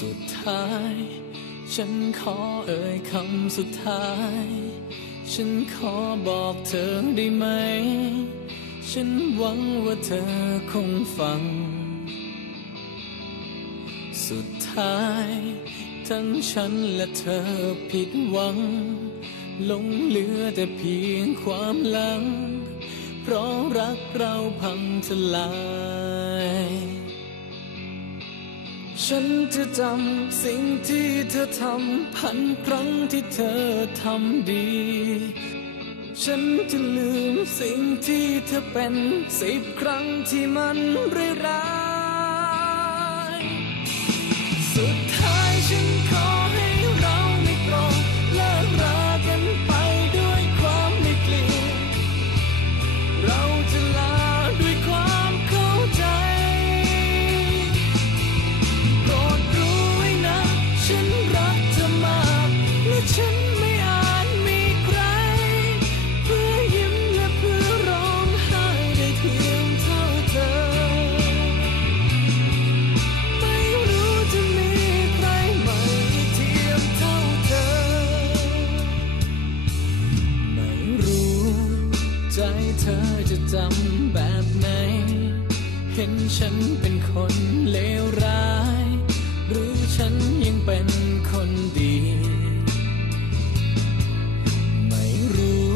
สุดท้าย ฉันขอเอ่ยคำสุดท้าย ฉันขอบอกเธอได้ไหม ฉันหวังว่าเธอคงฟัง สุดท้าย ทั้งฉันและเธอผิดหวังหลงเหลือแต่เพียงความหลัง เพราะรักเราพังทลาย ฉันจะจำสิ่งที่เธอทำพันครั้งที่เธอทำดี ฉันจะลืมสิ่งที่เธอเป็นสิบครั้งที่มันร้ายำแบบไหน เห็นฉันเป็นคนเลวร้าย หรือฉันยังเป็นคนดี ไม่รู้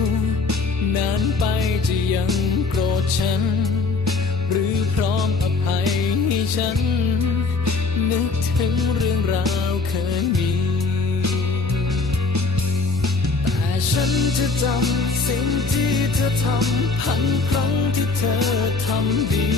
นานไปจะยังโกรธฉัน หรือพร้อมอภัยให้ฉัน นึกถึงเรื่องราวเคยมี จะจำสิ่งที่เธอทำพันครั้งที่เธอทำดี